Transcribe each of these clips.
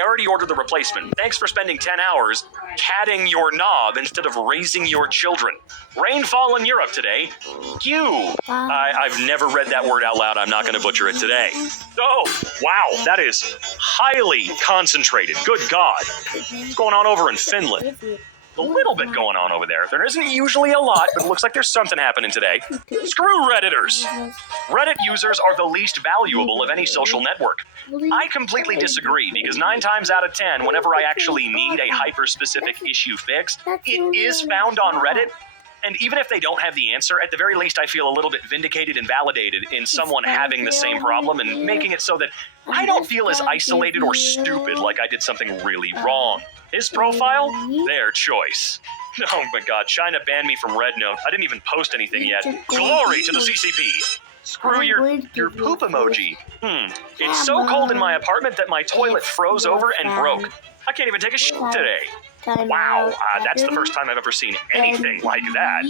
I already ordered the replacement. Thanks for spending 10 hours catting your knob instead of raising your children. Rainfall in Europe today. I've never read that word out loud. I'm not going to butcher it today. Oh, wow, that is highly concentrated. Good God. What's going on over in Finland? A little bit going on over there. There isn't usually a lot, but it looks like there's something happening today. Screw Redditors. Reddit users are the least valuable of any social network. I completely disagree, because 9 times out of 10, whenever I actually need a hyper-specific issue fixed, it is found on Reddit. And even if they don't have the answer, at the very least I feel a little bit vindicated and validated in someone having the same problem and making it so that I don't feel as isolated or stupid like I did something really wrong. His profile? Their choice. Oh my God, China banned me from RedNote. I didn't even post anything yet. Glory to the CCP. Screw your poop emoji. It's so cold in my apartment that my toilet froze over and broke. I can't even take a shit today. Wow, that's the first time I've ever seen anything like that.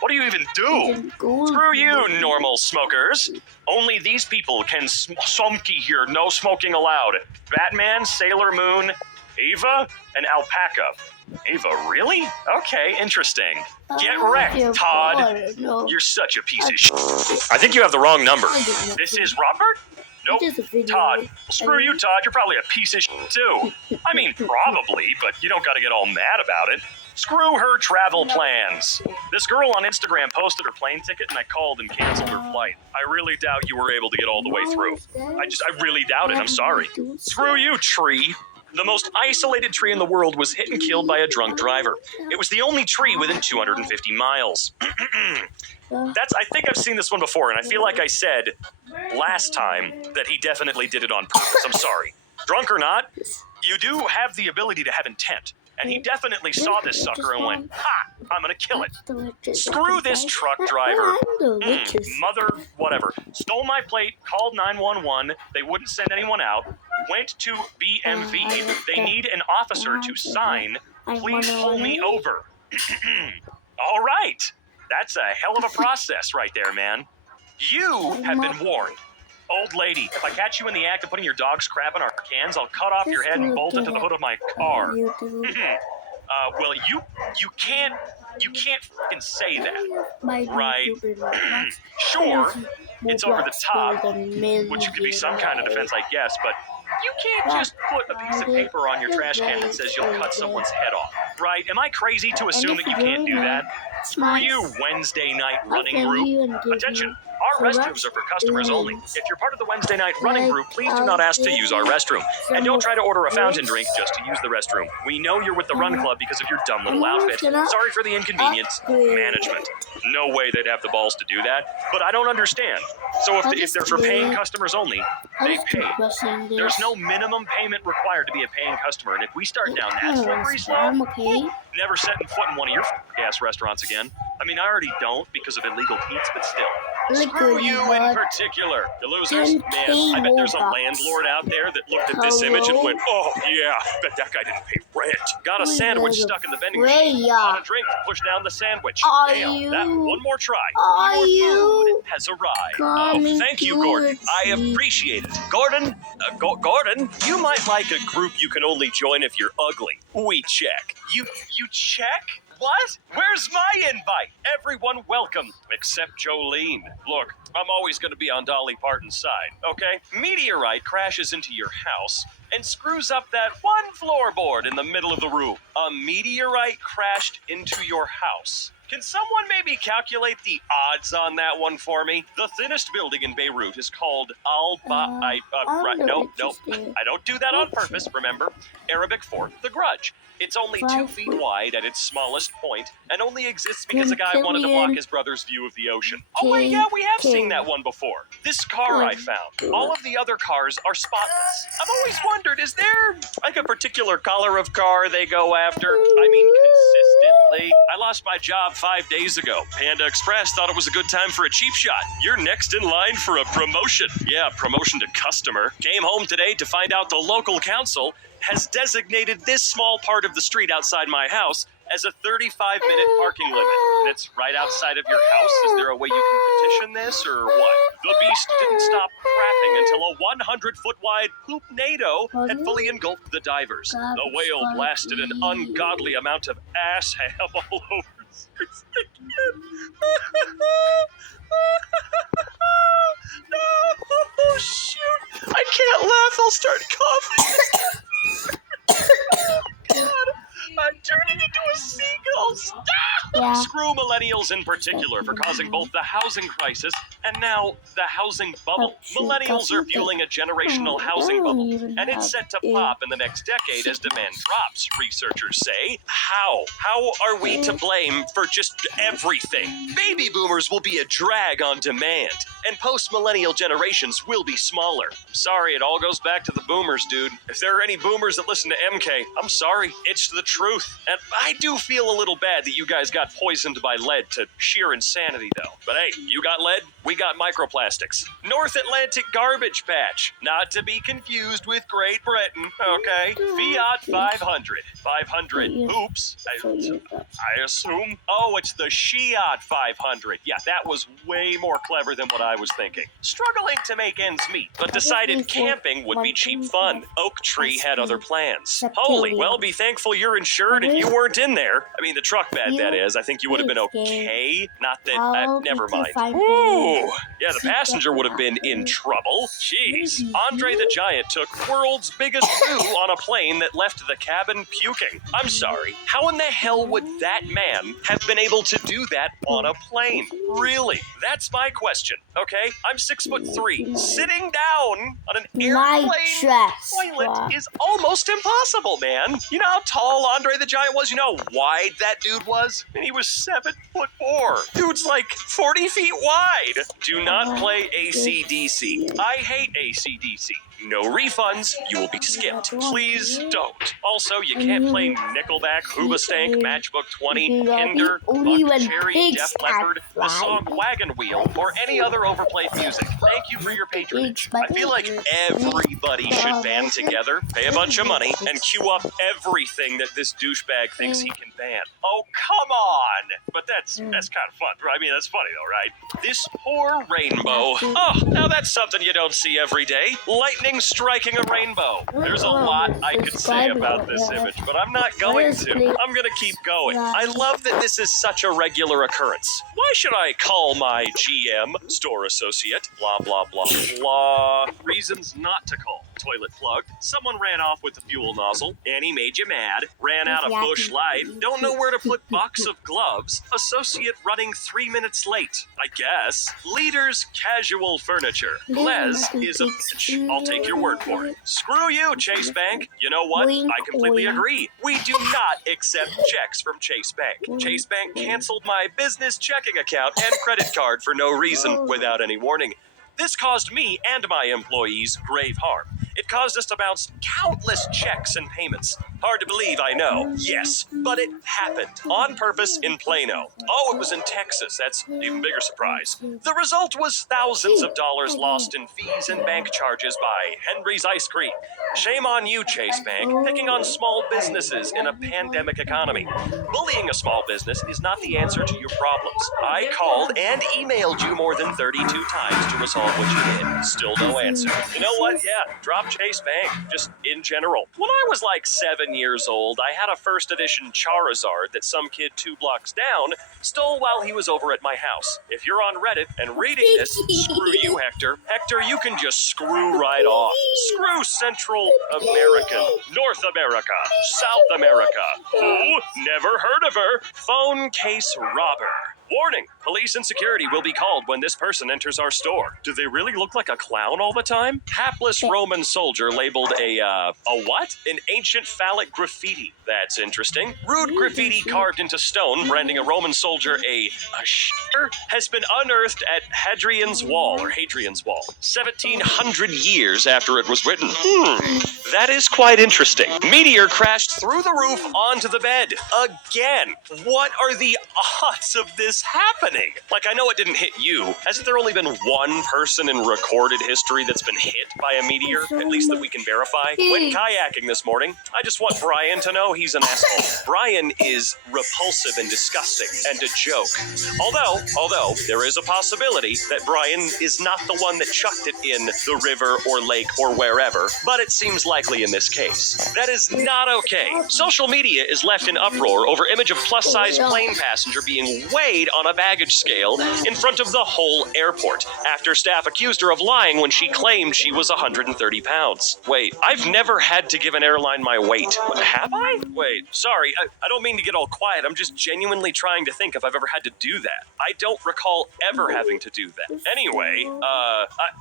What do you even do? Screw you, normal smokers. Only these people can smokey here, no smoking allowed. Batman, Sailor Moon, Ava, and Alpaca. Ava, really? Okay, interesting. Get wrecked, Todd. You're such a piece of shit. I think you have the wrong number. This is Robert? Nope, Todd. Well, screw you, Todd. You're probably a piece of shit, too. I mean, probably, but you don't gotta get all mad about it. Screw her travel plans. This girl on Instagram posted her plane ticket and I called and canceled her flight. I really doubt you were able to get all the way through. I really doubt it. I'm sorry. Screw you, tree. The most isolated tree in the world was hit and killed by a drunk driver. It was the only tree within 250 miles. I think I've seen this one before, and I feel like I said last time that he definitely did it on purpose. I'm sorry. Drunk or not, you do have the ability to have intent. And he definitely saw this sucker and went, ha, I'm gonna kill it. Screw this truck driver. Mother, whatever. Stole my plate, called 911, they wouldn't send anyone out, went to BMV, they need an officer to sign, please pull me over. All right. That's a hell of a process right there, man. You have been warned. Old lady, if I catch you in the act of putting your dog's crap in our cans, I'll cut off your head and bolt it to the hood of my car. Well, you can't fucking say that, right? Sure, it's over the top, which could be some kind of defense, I guess, but you can't just put a piece of paper on your trash can that says you'll cut someone's head off, right? Am I crazy to assume that you can't do that? Screw you, Wednesday night running group. Attention, our restrooms are for customers only. If you're part of the Wednesday night running group, please do not ask to use our restroom. And don't try to order a fountain drink just to use the restroom. We know you're with the Run Club because of your dumb little outfit. Sorry for the inconvenience. Management. No way they'd have the balls to do that. But I don't understand. So if they're for paying customers only, they pay. There's no minimum payment required to be a paying customer. And if we start down that slippery slope, never setting foot in one of your ass restaurants again. I mean, I already don't because of illegal heats, but still. Screw you in particular, you losers. Man, I bet there's a landlord out there that looked at this image and went, oh yeah, bet that guy didn't pay rent. Got a sandwich stuck in the vending machine. Got a drink to push down the sandwich. Damn, that one more try. Your food has arrived. Oh, thank you, Gordon. I appreciate it. Gordon, you might like a group you can only join if you're ugly. We check. You check? What? Where's my invite? Everyone welcome, except Jolene. Look, I'm always going to be on Dolly Parton's side, okay? Meteorite crashes into your house and screws up that one floorboard in the middle of the room. A meteorite crashed into your house. Can someone maybe calculate the odds on that one for me? The thinnest building in Beirut is called No, I don't do that on purpose, remember? Arabic for The Grudge. It's only 2 feet wide at its smallest point and only exists because a guy wanted to block his brother's view of the ocean. Oh wait, yeah, we have seen that one before. This car I found. All of the other cars are spotless. I've always wondered, is there like a particular color of car they go after? I mean, consistently. I lost my job 5 days ago. Panda Express thought it was a good time for a cheap shot. You're next in line for a promotion. Yeah, promotion to customer. Came home today to find out the local council has designated this small part of the street outside my house as a 35-minute parking limit. And it's right outside of your house. Is there a way you can petition this, or what? The beast didn't stop crapping until a 100-foot-wide poop-nado had fully engulfed the divers. The whale blasted an ungodly amount of ass ham all over his skin. No, shoot. I can't laugh. I'll start coughing. God, I'm turning into a seagull. Stop! Yeah. Screw millennials in particular for causing both the housing crisis and now the housing bubble. Millennials are fueling a generational housing bubble, and it's set to pop in the next decade as demand drops, researchers say. How? How are we to blame for just everything? Baby boomers will be a drag on demand, and post-millennial generations will be smaller. I'm sorry, it all goes back to the boomers, dude. If there are any boomers that listen to MK, I'm sorry. It's the truth. And I do feel a little bad that you guys got poisoned by lead to sheer insanity, though. But hey, you got lead, we got microplastics. North Atlantic garbage patch. Not to be confused with Great Britain, okay? Fiat 500. 500 oops. I assume. Oh, it's the Shiat 500. Yeah, that was way more clever than what I was thinking. Struggling to make ends meet, but decided camping would be cheap fun. Oak Tree had other plans. Holy, well, be thankful you're insured and you weren't in there. I mean, the truck bed, that is. I think you would have been okay. Not that, never mind. Ooh, yeah, the passenger would have been in trouble. Jeez. Andre the Giant took world's biggest poo on a plane that left the cabin puking. I'm sorry. How in the hell would that man have been able to do that on a plane? Really? That's my question, okay? I'm 6'3". Sitting down on an airplane toilet is almost impossible, man. You know how tall Andre the Giant was? You know how wide that dude was? And he was 7'4". Dude's like 40 feet wide. Do not play AC/DC. I hate AC/DC. No refunds. You will be skipped. Please don't. Also, you can't play Nickelback, Hoobastank, Matchbook 20, Hinder, Buckcherry, Def Leppard, the song Wagon Wheel, or any other overplayed music. Thank you for your patronage. I feel like everybody should band together, pay a bunch of money, and queue up everything that this douchebag thinks he can ban. Oh, come on! But that's kind of fun. I mean, that's funny though, right? This poor rainbow. Oh, now that's something you don't see every day. Lightning striking a rainbow. There's a lot I could say about this image, but I'm not going to. I'm going to keep going. I love that this is such a regular occurrence. Why should I call my GM, store associate, blah, blah, blah, blah. Reasons not to call. Toilet plugged. Someone ran off with the fuel nozzle. Annie made you mad. Ran out of Busch Light. Don't know where to put box of gloves. Associate running 3 minutes late. I guess. Leader's casual furniture. Les is a bitch. I'll take your word for it. Screw you, Chase Bank. You know what? I completely agree. We do not accept checks from Chase Bank. Chase Bank canceled my business checking account and credit card for no reason without any warning. This caused me and my employees grave harm. It caused us to bounce countless checks and payments. Hard to believe, I know. Yes, but it happened. On purpose in Plano. Oh, it was in Texas. That's an even bigger surprise. The result was thousands of dollars lost in fees and bank charges by Henry's Ice Cream. Shame on you, Chase Bank, picking on small businesses in a pandemic economy. Bullying a small business is not the answer to your problems. I called and emailed you more than 32 times to resolve what you did. Still no answer. You know what? Yeah, drop Chase Bank, just in general. When I was like 7 years old, I had a first edition Charizard that some kid 2 blocks down stole while he was over at my house. If you're on Reddit and reading this, screw you, Hector. Hector, you can just screw right off. Screw Central American, North America, South America. Who? Never heard of her. Phone case robber. Warning, police and security will be called when this person enters our store. Do they really look like a clown all the time? Hapless Roman soldier labeled a what? An ancient phallic graffiti. That's interesting. Rude graffiti carved into stone, branding a Roman soldier a shitter, has been unearthed at Hadrian's Wall, 1,700 years after it was written. That is quite interesting. Meteor crashed through the roof onto the bed. Again. What are the odds of this is happening? Like, I know it didn't hit you. Hasn't there only been one person in recorded history that's been hit by a meteor, at least that we can verify? Went kayaking this morning. I just want Brian to know he's an asshole. Brian is repulsive and disgusting and a joke. Although, there is a possibility that Brian is not the one that chucked it in the river or lake or wherever, but it seems likely in this case. That is not okay. Social media is left in uproar over image of plus-size plane passenger being weighed on a baggage scale in front of the whole airport after staff accused her of lying when she claimed she was 130 pounds. Wait, I've never had to give an airline my weight. Have I? Wait, sorry, I don't mean to get all quiet. I'm just genuinely trying to think if I've ever had to do that. I don't recall ever having to do that. Anyway,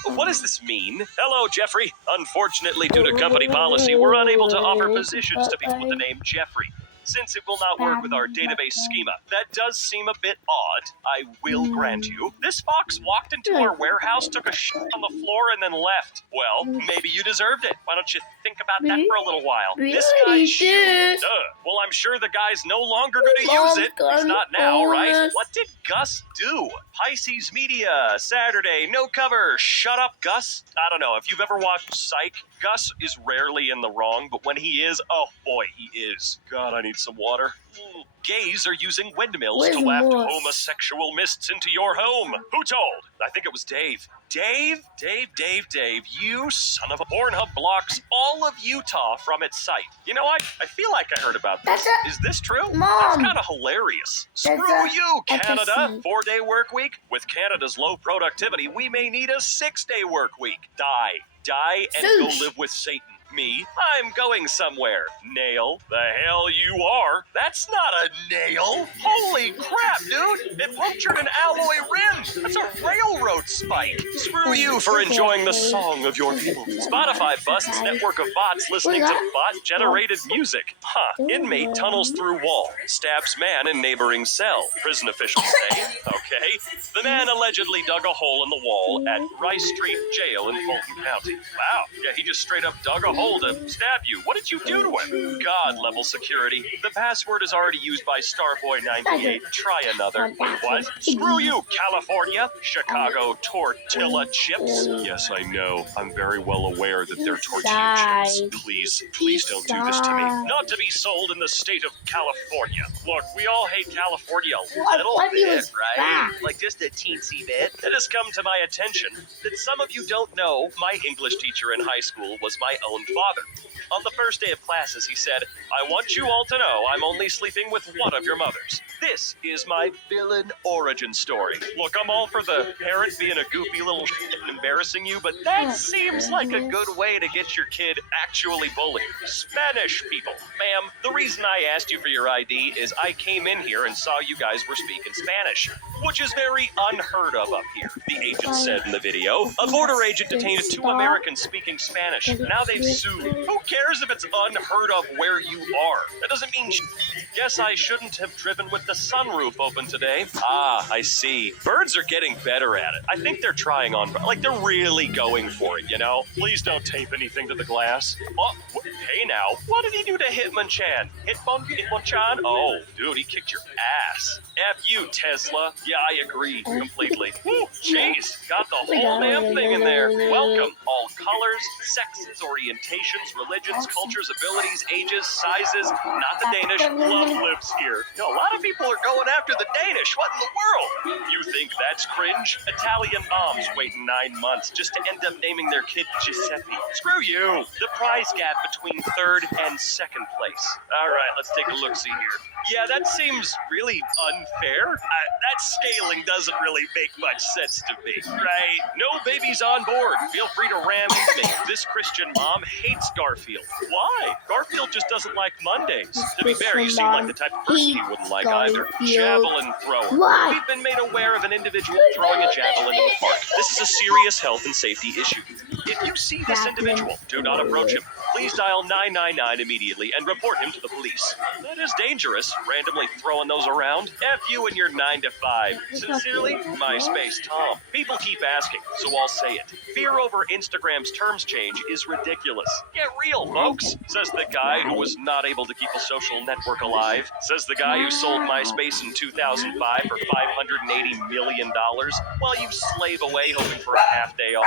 what does this mean? Hello, Jeffrey. Unfortunately, due to company policy, we're unable to offer positions to people with the name Jeffrey, since it will not work with our database schema. That does seem a bit odd, I will grant you. This fox walked into our warehouse, took a shit on the floor, and then left. Well, maybe you deserved it. Why don't you think about that for a little while? This guy should. Well, I'm sure the guy's no longer going to use it. He's not now, right? What did Gus do? Pisces Media, Saturday, no cover. Shut up, Gus. I don't know, if you've ever watched Psych, Gus is rarely in the wrong, but when he is, oh boy, he is. God, I need some water. Gays are using windmills to waft homosexual mists into your home. Who told? I think it was Dave. Dave, you son of a Pornhub blocks all of Utah from its site. You know, I feel like I heard about this. Is this true? Mom. That's kind of hilarious. Screw you, Canada. 4-day work week? With Canada's low productivity, we may need a 6-day work week. Die and go live with Satan. Me? I'm going somewhere. Nail. The hell you are. That's not a nail. Holy crap, dude. It punctured an alloy rim. That's a railroad spike. Screw you for enjoying the song of your people. Spotify busts network of bots listening to bot-generated music. Inmate tunnels through wall. Stabs man in neighboring cell. Prison officials say. Okay. The man allegedly dug a hole in the wall at Rice Street Jail in Fulton County. Wow. Yeah, he just straight up dug a hole to stab you. What did you do to him? God-level security. The password is already used by Starboy98. Try another. What? Screw you, California. Chicago tortilla chips. Yes, I know. I'm very well aware that they're tortilla chips. Please don't do this to me. Not to be sold in the state of California. Look, we all hate California a little bit, right? Like just a teensy bit. It has come to my attention that some of you don't know my English teacher in high school was my own father. On the first day of classes, he said, I want you all to know I'm only sleeping with one of your mothers. This is my villain origin story. Look, I'm all for the parent being a goofy little shit and embarrassing you, but that seems like a good way to get your kid actually bullied. Spanish people. Ma'am, the reason I asked you for your ID is I came in here and saw you guys were speaking Spanish, which is very unheard of up here, the agent said in the video. A border agent detained 2 Americans speaking Spanish. Now they've sued. Who cares if it's unheard of where you are? That doesn't mean Guess I shouldn't have driven with the sunroof open today. I see. Birds are getting better at it. I think they're trying on, like they're really going for it, you know? Please don't tape anything to the glass. Oh, hey now, what did he do to Hitmonchan? Hitmonchan? Oh, dude, he kicked your ass. F you, Tesla. Yeah, I agree completely. Jeez, got the whole damn thing in there. Welcome, all colors, sexes, orientations, religions, cultures, abilities, ages, sizes. Not the Danish. Love lives here. No, a lot of people are going after the Danish. What in the world? You think that's cringe? Italian moms wait 9 months just to end up naming their kid Giuseppe. Screw you. The prize gap between 3rd and 2nd place. All right, let's take a look-see here. Yeah, that seems really unfair. That scaling doesn't really make much sense to me, right? No babies on board. Feel free to ram into me. This Christian mom hates Garfield. Why? Garfield just doesn't like Mondays. To be fair, you seem like the type of person he wouldn't like either. Javelin thrower. We've been made aware of an individual throwing a javelin in the park. This is a serious health and safety issue. If you see this individual, do not approach him. please dial 999 immediately and report him to the police. That is dangerous, randomly throwing those around. F you and your 9 to 5. Sincerely, MySpace Tom. People keep asking, so I'll say it. Fear over Instagram's terms change is ridiculous. Get real, folks, says the guy who was not able to keep a social network alive. Says the guy who sold MySpace in 2005 for $580 million while you slave away hoping for a half day off.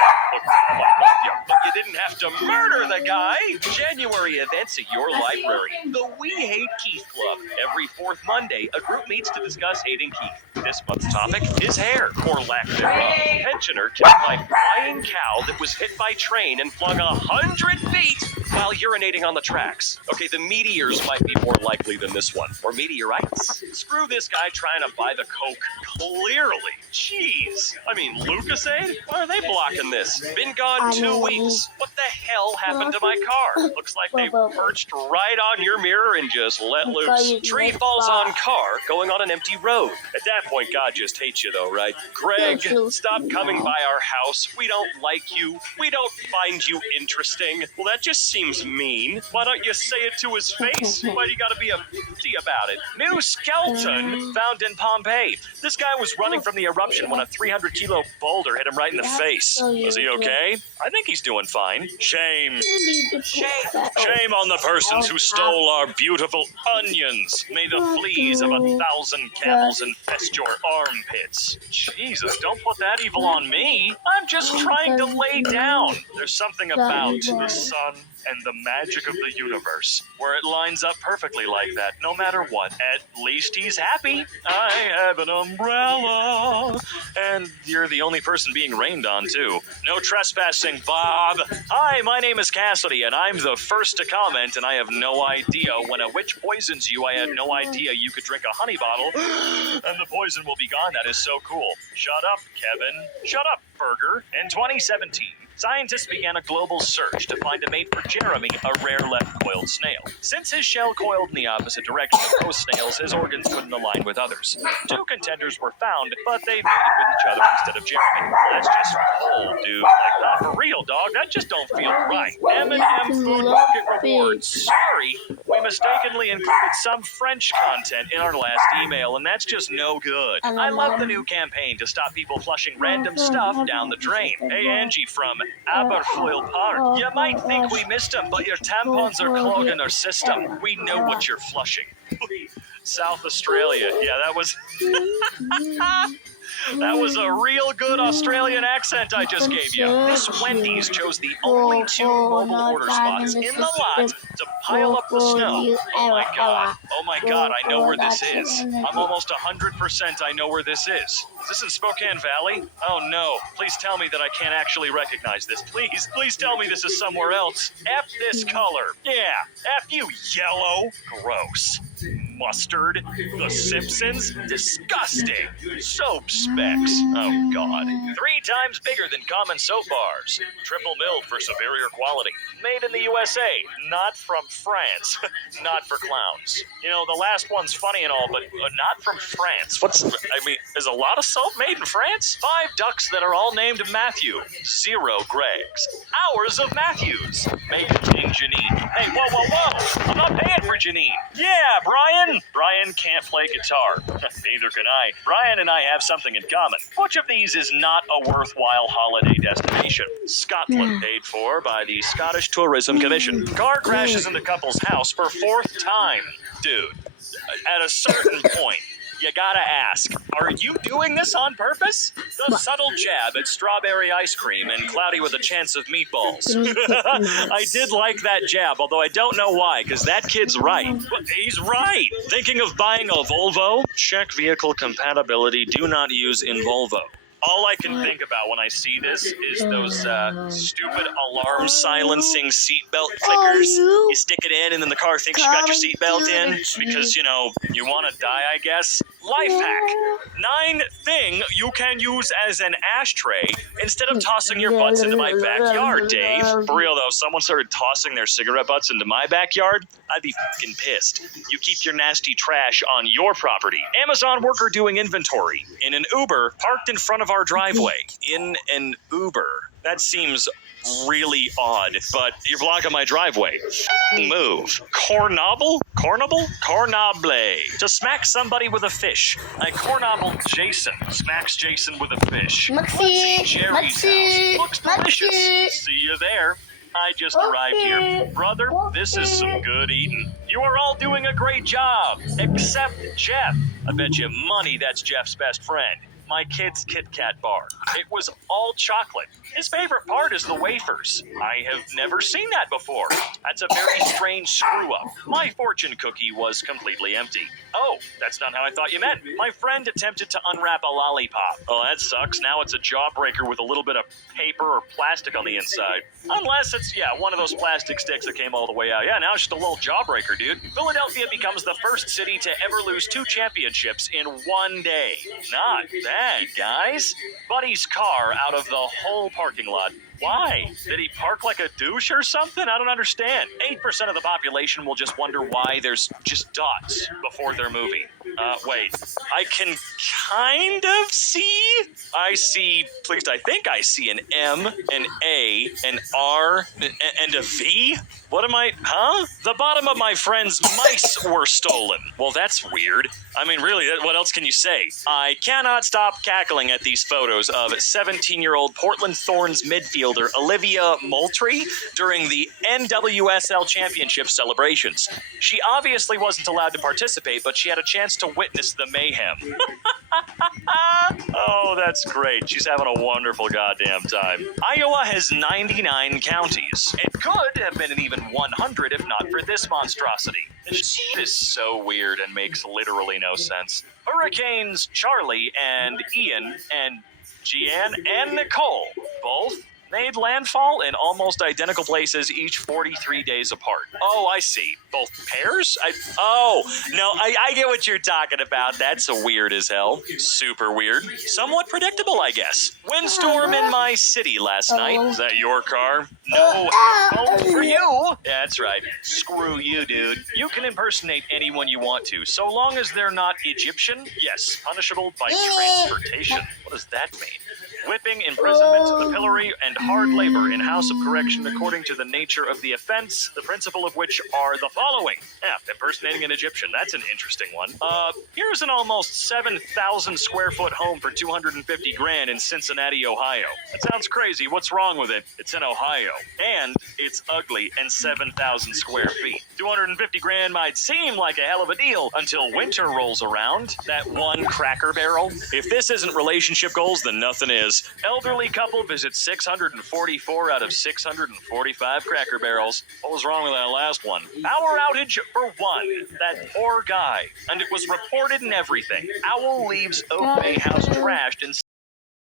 But you didn't have to murder the guy. January events at your library. The We Hate Keith Club. Every fourth Monday, a group meets to discuss hating Keith. This month's topic is hair, or lack thereof. Pensioner killed by flying cow that was hit by train and flung 100 feet while urinating on the tracks. Okay, the meteors might be more likely than this one. Or meteorites. Screw this guy trying to buy the Coke. Clearly. Jeez. I mean, Lucasade? Why are they blocking this? Been gone 2 weeks. What the hell happened to my car? Looks like they perched right on your mirror and just let loose. Tree falls on car going on an empty road. At that point, God just hates you though, right? Greg, stop coming by our house. We don't like you. We don't find you interesting. Well, that just seems mean. Why don't you say it to his face? Why do you gotta be a bitty about it? New skeleton found in Pompeii. This guy was running from the eruption when a 300-kilo boulder hit him right in the face. Was he okay? I think he's doing fine. Shame. Shame on the persons who stole our beautiful onions. May the fleas of 1,000 camels infest your armpits. Jesus, don't put that evil on me. I'm just trying to lay down. There's something about the sun and the magic of the universe, where it lines up perfectly like that, no matter what. At least he's happy. I have an umbrella. And you're the only person being rained on, too. No trespassing, Bob. Hi, my name is Cassidy, and I'm the first to comment, and I have no idea when a witch poisons you. I had no idea you could drink a honey bottle, and the poison will be gone. That is so cool. Shut up, Kevin. Shut up, Burger. In 2017, scientists began a global search to find a mate for Jeremy, a rare left-coiled snail. Since his shell coiled in the opposite direction of most snails, his organs couldn't align with others. 2 contenders were found, but they mated with each other instead of Jeremy. That's just cold, dude. Like, not for real, dog. That just don't feel right. M&M Food Market Rewards. Sorry, we mistakenly included some French content in our last email, and that's just no good. I love the new campaign to stop people flushing random stuff down the drain. Hey, Angie from Aberfoyle Park. You might think we missed them, but your tampons are clogging our system. We know what you're flushing. South Australia. Yeah, that was... That was a real good Australian accent I just gave you. This Wendy's chose the only 2 mobile order spots in the lot to pile up the snow. Oh my god. Oh my god, I know where this is. I'm almost 100% I know where this is. Is this in Spokane Valley? Oh no. Please tell me that I can't actually recognize this. Please tell me this is somewhere else. F this color. Yeah. F you, yellow. Gross. Mustard. The Simpsons? Disgusting. Soap specs. Oh, God. 3 times bigger than common soap bars. Triple milled for superior quality. Made in the USA. Not from France. Not for clowns. You know, the last one's funny and all, but not from France. Is a lot of soap made in France? 5 ducks that are all named Matthew. 0 Gregs. Hours of Matthews. Made in Janine. Hey, whoa. I'm not paying for Janine. Yeah, Brian. Brian can't play guitar. Neither can I. Brian and I have something in common. Which of these is not a worthwhile holiday destination? Scotland, paid for by the Scottish Tourism Commission. Car crashes into couple's house for 4th time. Dude, at a certain point, you gotta ask, are you doing this on purpose? The subtle jab at strawberry ice cream and cloudy with a chance of meatballs. I did like that jab, although I don't know why, because that kid's right. He's right! Thinking of buying a Volvo? Check vehicle compatibility, do not use in Volvo. All I can think about when I see this is those stupid alarm silencing seatbelt clickers. You stick it in and then the car thinks you got your seatbelt in because, you know, you want to die, I guess. Life hack. 9 thing you can use as an ashtray instead of tossing your butts into my backyard, Dave. For real though, if someone started tossing their cigarette butts into my backyard, I'd be fucking pissed. You keep your nasty trash on your property. Amazon worker doing inventory in an Uber parked in front of our driveway. In an Uber. That seems really odd, but you're blocking my driveway. Move. Cornable? To smack somebody with a fish. I cornable Jason. Smacks Jason with a fish. Let's eat Jerry's house. Looks delicious. See you there. I just arrived here. Brother, this is some good eating. You are all doing a great job, except Jeff. I bet you money that's Jeff's best friend. My kid's Kit Kat bar. It was all chocolate. His favorite part is the wafers. I have never seen that before. That's a very strange screw-up. My fortune cookie was completely empty. Oh, that's not how I thought you meant. My friend attempted to unwrap a lollipop. Oh, that sucks. Now it's a jawbreaker with a little bit of paper or plastic on the inside. Unless it's, one of those plastic sticks that came all the way out. Yeah, now it's just a little jawbreaker, dude. Philadelphia becomes the first city to ever lose 2 championships in one day. Not bad, guys. Buddy's car out of the whole parking lot. Why? Did he park like a douche or something? I don't understand. 8% of the population will just wonder why there's just dots before their movie. Wait. I can kind of see? I see, at least I think I see an M, an A, an R, and a V? What am I, The bottom of my friend's mice were stolen. Well, that's weird. I mean, really, what else can you say? I cannot stop cackling at these photos of 17-year-old Portland Thorns midfielder Olivia Moultrie during the NWSL Championship celebrations. She obviously wasn't allowed to participate, but she had a chance to witness the mayhem. Oh, that's great. She's having a wonderful goddamn time. Iowa has 99 counties. It could have been an even 100 if not for this monstrosity. This shit is so weird and makes literally no sense. Hurricanes Charlie and Ian and Jeanne and Nicole both made landfall in almost identical places, each 43 days apart. Oh, I see. Both pairs? I get what you're talking about. That's weird as hell. Super weird. Somewhat predictable, I guess. Windstorm in my city last night. Is that your car? No. Oh, for you? Yeah, that's right. Screw you, dude. You can impersonate anyone you want to, so long as they're not Egyptian. Yes, punishable by transportation. What does that mean? Whipping, imprisonment, the pillory, and hard labor in House of Correction according to the nature of the offense, the principle of which are the following. Yeah, impersonating an Egyptian. That's an interesting one. Here's an almost 7,000 square foot home for $250,000 in Cincinnati, Ohio. That sounds crazy. What's wrong with it? It's in Ohio. And it's ugly and 7,000 square feet. $250,000 might seem like a hell of a deal until winter rolls around. That one Cracker Barrel. If this isn't relationship goals, then nothing is. Elderly couple visits 644 out of 645 Cracker Barrels. What was wrong with that last one? Power outage for one. That poor guy. And it was reported and everything. Owl leaves Oak Bay house trashed and